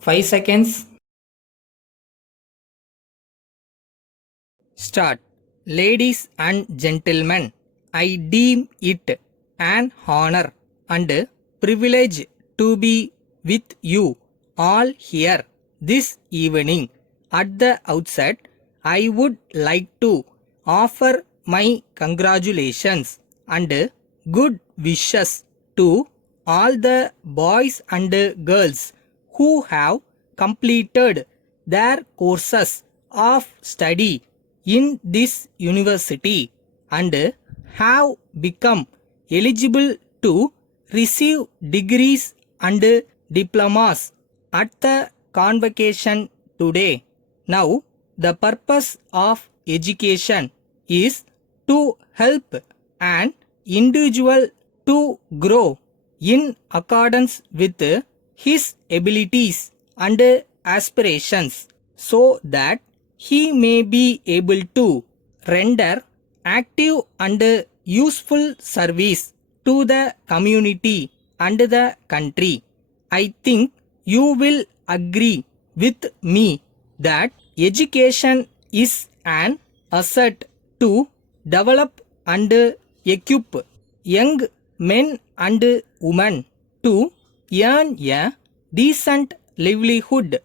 5 seconds. Start. Ladies and gentlemen, I deem it an honor and privilege to be with you all here this evening. At the outset, I would like to offer my congratulations and good wishes to all the boys and girls who have completed their courses of study in this university and have become eligible to receive degrees and diplomas at the convocation today. Now, the purpose of education is to help an individual to grow in accordance with his abilities and aspirations so that he may be able to render active and useful service to the community and the country. I think you will agree with me that education is an asset to develop and equip young men and women to earn a decent livelihood.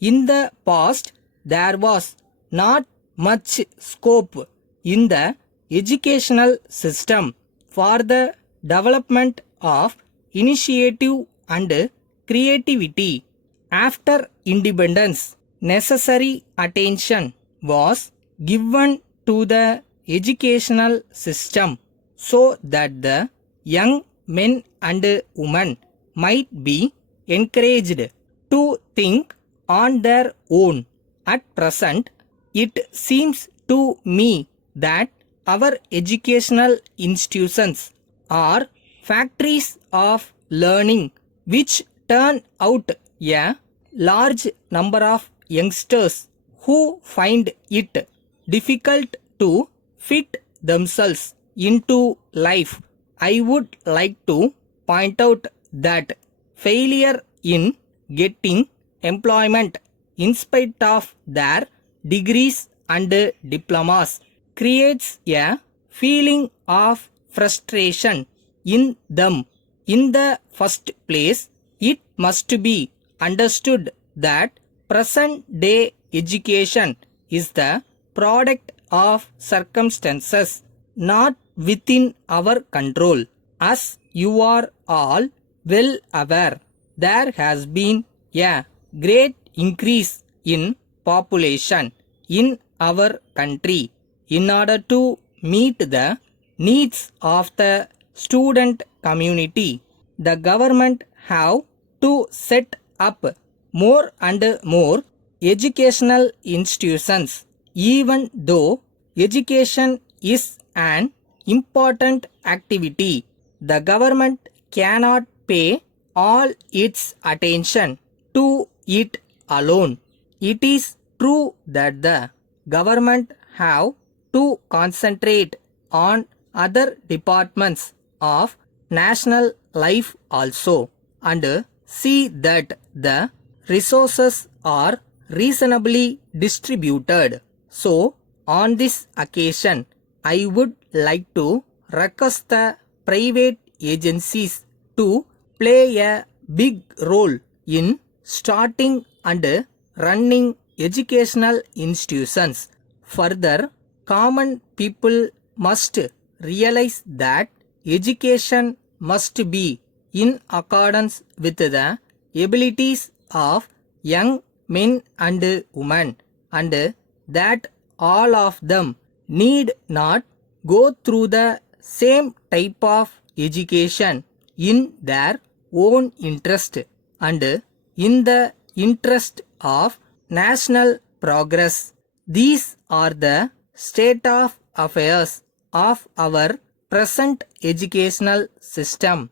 In the past, there was not much scope in the educational system for the development of initiative and creativity. After independence, necessary attention was given to the educational system so that the young men and women might be encouraged to think on their own. At present, it seems to me that our educational institutions are factories of learning which turn out a large number of youngsters who find it difficult to fit themselves into life. I would like to point out that failure in getting employment in spite of their degrees and diplomas creates a feeling of frustration in them. In the first place, it must be understood that present day education is the product of circumstances not within our control. As you are all well aware, there has been a great increase in population in our country. In order to meet the needs of the student community, the government have to set up more and more educational institutions. Even though education is an important activity, the government cannot pay all its attention to it alone. It is true that the government have to concentrate on other departments of national life also and see that the resources are reasonably distributed. So, on this occasion, I would like to request the private agencies to play a big role in starting and running educational institutions. Further, common people must realize that education must be in accordance with the abilities of young men and women, and that all of them need not go through the same type of education in their own interest and in the interest of national progress. These are the state of affairs of our present educational system.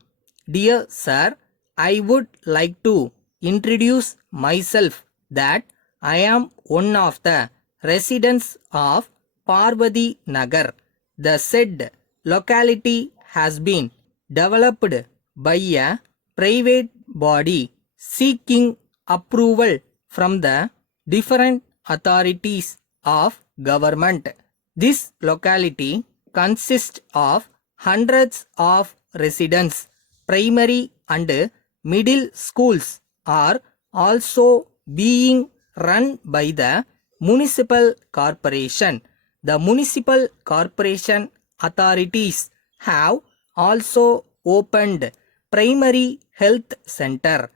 Dear sir, I would like to introduce myself that I am one of the residents of Parvati Nagar. The said locality has been developed by a private body seeking approval from the different authorities of government. This locality consists of hundreds of residents. Primary and middle schools are also being run by the municipal corporation. The municipal corporation authorities have also opened primary health center.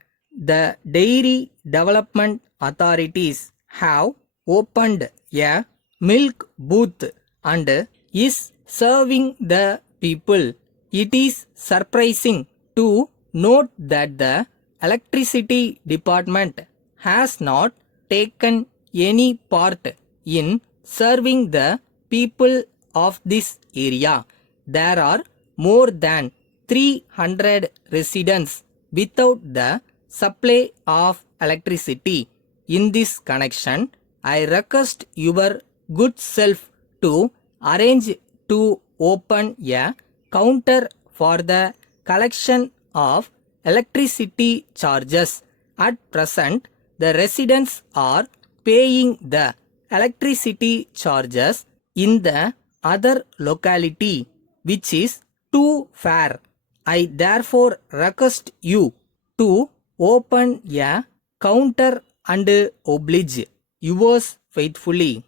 The dairy development authorities have opened a milk booth and is serving the people. It is surprising to note that the electricity department has not taken any part in serving the people of this area. There are more than 300 residents without the supply of electricity. In this connection, I request your good self to arrange to open a counter for the collection of electricity charges. At present, the residents are paying the electricity charges in the other locality, which is too fair. I therefore request you to open a counter and oblige. Yours faithfully.